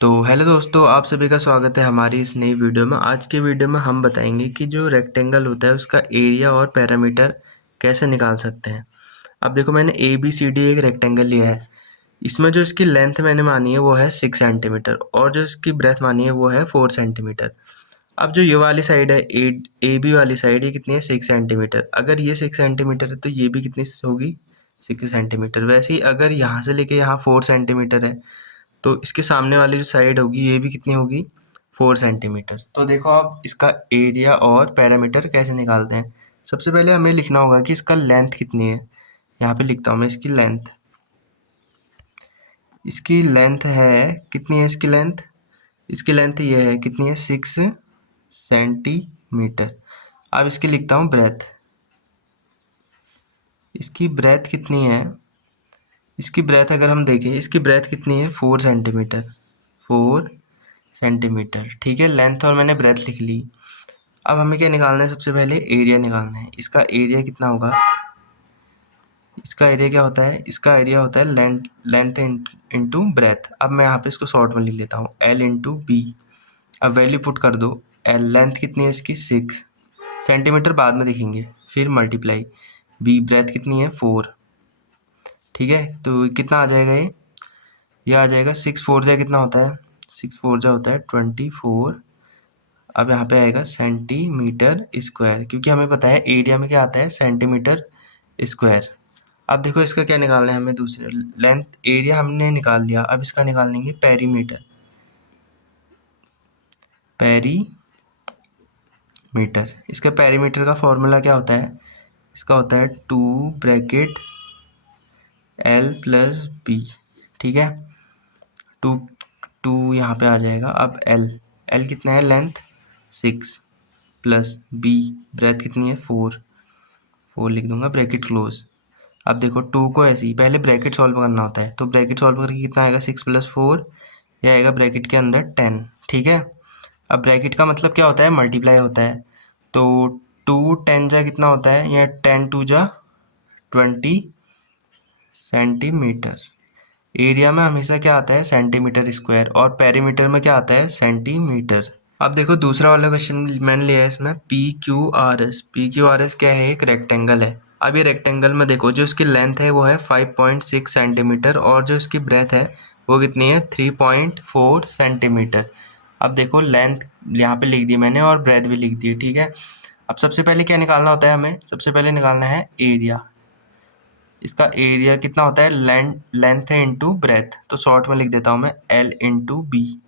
तो हेलो दोस्तों, आप सभी का स्वागत है हमारी इस नई वीडियो में। आज के वीडियो में हम बताएंगे कि जो रेक्टेंगल होता है उसका एरिया और पैरामीटर कैसे निकाल सकते हैं। अब देखो, मैंने ए बी सी डी एक रेक्टेंगल लिया है। इसमें जो इसकी लेंथ मैंने मानी है वो है 6 सेंटीमीटर और जो इसकी ब्रेथ मानी है वो है 4 सेंटीमीटर। अब जो ये वाली साइड है ए बी वाली साइड, ये कितनी है 6 सेंटीमीटर। अगर ये 6 सेंटीमीटर है तो ये भी कितनी होगी 6 सेंटीमीटर। वैसे ही अगर यहाँ से लेके यहाँ 4 सेंटीमीटर है तो इसके सामने वाली जो साइड होगी ये भी कितनी होगी 4 सेंटीमीटर। तो देखो आप इसका एरिया और पैरामीटर कैसे निकालते हैं। सबसे पहले हमें लिखना होगा कि इसका लेंथ कितनी है। यहाँ पे लिखता हूँ मैं इसकी लेंथ। इसकी लेंथ है कितनी है, इसकी लेंथ ये है कितनी है 6 सेंटीमीटर। अब इसकी लिखता हूँ ब्रेथ। इसकी ब्रेथ कितनी है, इसकी ब्रेथ अगर हम देखें इसकी ब्रेथ कितनी है 4 सेंटीमीटर। 4 सेंटीमीटर, ठीक है। लेंथ और मैंने ब्रेथ लिख ली। अब हमें क्या निकालना है, सबसे पहले एरिया निकालना है। इसका एरिया कितना होगा, इसका एरिया क्या होता है, इसका एरिया होता है लेंथ इंटू ब्रेथ। अब मैं यहाँ पे इसको शॉर्ट में लिख लेता हूँ एल इंटू बी। अब वैल्यू पुट कर दो। एल लेंथ कितनी है इसकी 6 सेंटीमीटर, बाद में देखेंगे, फिर मल्टीप्लाई बी ब्रेथ कितनी है 4, ठीक है। तो कितना आ जाएगा ये आ जाएगा 6 4 जा कितना होता है, 6 4 जा होता है 24। अब यहाँ पे आएगा सेंटीमीटर स्क्वायर, क्योंकि हमें पता है एरिया में क्या आता है सेंटीमीटर स्क्वायर। अब देखो इसका क्या निकालना है हमें, दूसरे लेंथ एरिया हमने निकाल लिया, अब इसका निकाल लेंगे पेरीमीटर। पेरीमीटर, इसका पेरीमीटर का फॉर्मूला क्या होता है, इसका होता है 2 ब्रैकेट एल प्लस बी, ठीक है। टू टू यहाँ पे आ जाएगा। अब एल, एल कितना है लेंथ 6 प्लस बी ब्रेथ कितनी है 4 लिख दूंगा ब्रैकेट क्लोज। अब देखो टू को ऐसे ही पहले ब्रैकेट सॉल्व करना होता है, तो ब्रैकेट सॉल्व करके कितना आएगा 6 + 4, यह आएगा ब्रैकेट के अंदर 10, ठीक है। अब ब्रैकेट का मतलब क्या होता है, मल्टीप्लाई होता है। तो 2 10 जा कितना होता है, यह 10 2 जा 20 सेंटीमीटर। एरिया में हमेशा क्या आता है सेंटीमीटर स्क्वायर और पेरीमीटर में क्या आता है सेंटीमीटर। अब देखो दूसरा वाला क्वेश्चन मैंने लिया है, इसमें PQRS क्या है, एक रेक्टेंगल है। अब ये रेक्टेंगल में देखो जो इसकी लेंथ है वो है 5.6 सेंटीमीटर और जो इसकी ब्रेथ है वो कितनी है 3.4 सेंटीमीटर। अब देखो लेंथ यहाँ पे लिख दी मैंने और ब्रेथ भी लिख दी, ठीक है। अब सबसे पहले क्या निकालना होता है हमें, सबसे पहले निकालना है एरिया। इसका एरिया कितना होता है, लेंथ है इंटू ब्रेथ, तो शॉर्ट में लिख देता हूँ मैं एल इंटू बी।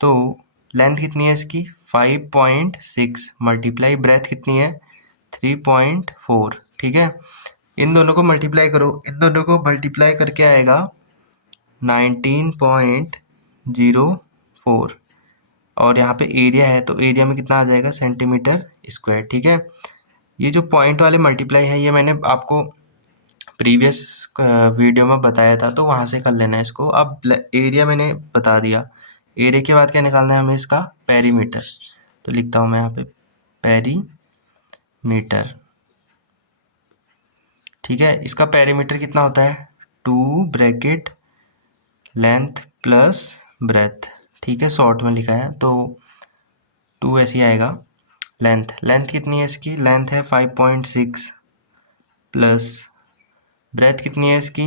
तो लेंथ कितनी है इसकी 5.6 मल्टीप्लाई ब्रेथ कितनी है 3.4, ठीक है। इन दोनों को मल्टीप्लाई करो, इन दोनों को मल्टीप्लाई करके आएगा 19.04 और यहाँ पे एरिया है तो एरिया में कितना आ जाएगा सेंटीमीटर स्क्वायर, ठीक है। ये जो पॉइंट वाले मल्टीप्लाई है ये मैंने आपको प्रीवियस वीडियो में बताया था, तो वहाँ से कर लेना है इसको। अब एरिया मैंने बता दिया, एरिया के बाद क्या निकालना है हमें, इसका पेरीमीटर। तो लिखता हूँ मैं यहाँ पे पेरीमीटर, ठीक है। इसका पेरीमीटर कितना होता है 2 ब्रैकेट लेंथ प्लस ब्रेथ, ठीक है, शॉर्ट में लिखा है तो 2 ऐसे ही आएगा। लेंथ कितनी है इसकी, लेंथ है 5.6 प्लस ब्रेथ कितनी है इसकी,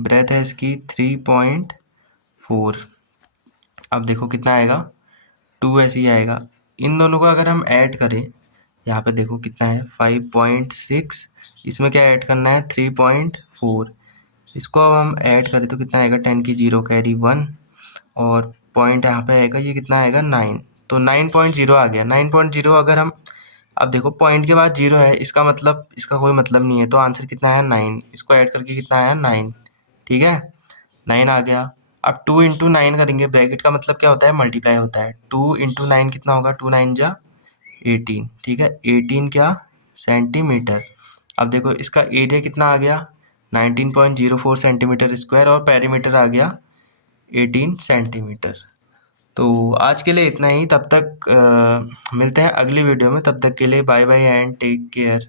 ब्रेथ है इसकी 3.4। अब देखो कितना आएगा 2 ऐसे ही आएगा। इन दोनों को अगर हम ऐड करें, यहाँ पे देखो कितना है 5.6, इसमें क्या ऐड करना है 3.4। इसको अब हम ऐड करें तो कितना आएगा 10 की 0 कैरी 1 और पॉइंट यहाँ पे आएगा, ये कितना आएगा 9, तो 9.0 आ गया। 9.0 अगर हम, अब देखो पॉइंट के बाद 0 है, इसका मतलब इसका कोई मतलब नहीं है, तो आंसर कितना है 9, इसको ऐड करके कितना आया 9, ठीक है, 9 आ गया। अब 2 इंटू 9 करेंगे, ब्रैकेट का मतलब क्या होता है मल्टीप्लाई होता है। 2 इंटू 9 कितना होगा, 2 9 जा 18, ठीक है, 18 क्या सेंटीमीटर। अब देखो इसका एरिया कितना आ गया 19.04 सेंटीमीटर स्क्वायर और पेरीमीटर आ गया 18 सेंटीमीटर। तो आज के लिए इतना ही, तब तक मिलते हैं अगली वीडियो में, तब तक के लिए bye bye and take care.